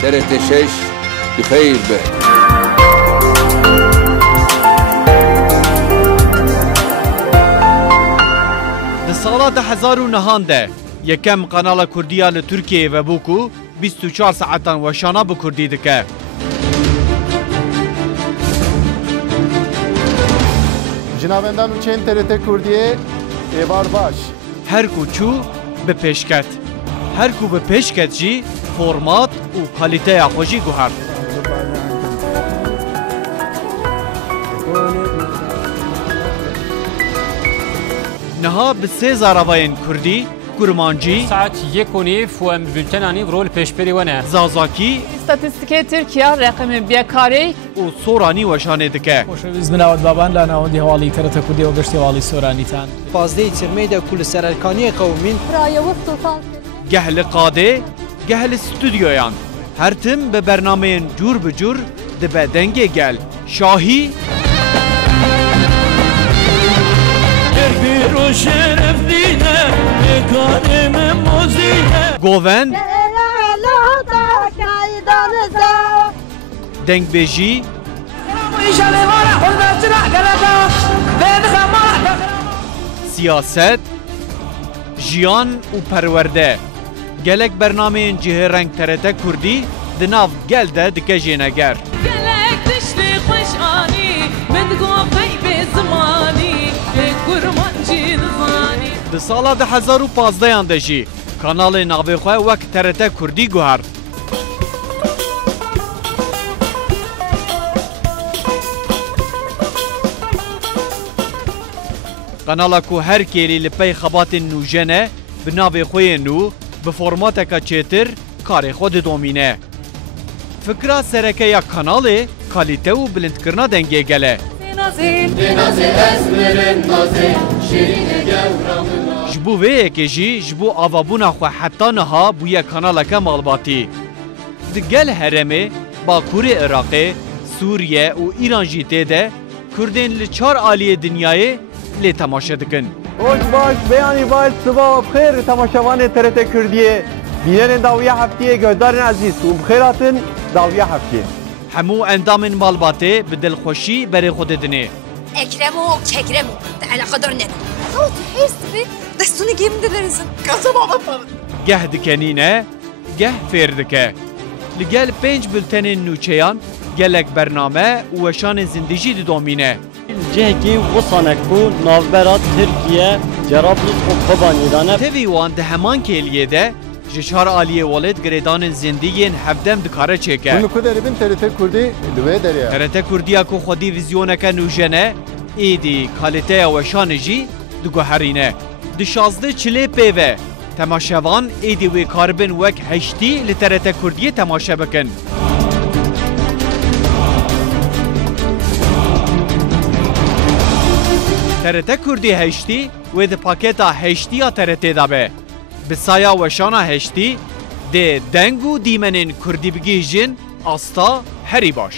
TRT 6 بخیر به. د سالا 2009 ده یکم قنال کردیا ل ترکیه و بوکو 24 ساعتان وشانا به کردی دکه. جنابندان و چین TRT کردیه ایوار باش. هر کوچو به پیشکت. هر کو به پیشکت جی فرمات و کالیته خوشی گوهر. نها به 3 زاراوین کردی کرمانجی ساعت 1:09 و بültenانی رول پیشبری ونه زازاکی استاتستیکی ترکیه رقم بیکاری و سورانی وشانه دکه. خوشویز بناود بابان لاناوندی حوالی TRT کردی و گشتی حوالی سورانی تان. پازده ترمید کل سرکانی قومین رای وقت گهل قاده گهل استودیویان هر تم به برنامه جور به جور دبه دنگه گل شاهی گوون دنگ بیجی سیاست جیان و پرورده گلک برنامه جهه رنگ TRT کردی دناف گل ده دکه جینگر گلک دشتی خوش آنی من گوفی به زمانی کرمانجی نزانی ده سالا 2015 ده جی کانال ناوی خواه وک TRT کردی گوهر قنالا کو هر کلی لپی خبات نوجنه به ناوی خوی نو به فرمات که چیتر کار خود دومینه. فکره سرکه یا کاناله کالیته و بلند کرنا دنگه گله. جبو وی که جی جبو آوابونا خو حتی نها بویا کاناله که مالباتی. دگل هرمه با کوری عراقی، سوریه و ایران جیته ده کردین لچار آلی دنیای لی تماشه دکن. خوش باش بیانی باید صبح بخیر تماشاوان TRT کردیه بینن داویه هفتیه گهدارن عزیز و بخیراتن داویه هفتیه همو اندام مالباته به دلخوشی بری خود دنه اکرم و ککرم علاقه دار ندن او تحس بی دستونی گیم دلرزن کازا بابا فرد گه دکنینه گه فیر دکه لگل 5 بلتن نوچیان گلک برنامه و وشان زندگی دومینه جهگی وصانک بو ناوبرات ترکیه جرابلس و قبانیدانه تیوی وان ده همان کلیه ده جشار آلیه ولد گریدان زندگین هفدم دکاره چکه bunu kuderibin TRT کردی لوه دریا TRT کردیا کو خودی ویزیونه که نوجنه ایدی کالیته و شانجی دگو هرینه ده 16 چلی پیوه تماشاوان ایدی وی کاربن وک هشتی لی TRT کردی تماشا بکن TRT کردی هشتی و ده پاکتا هشتی یا TRT دابه بسایا و شانا هشتی ده دنگو دیمنین کردی بگیجین استا هری باش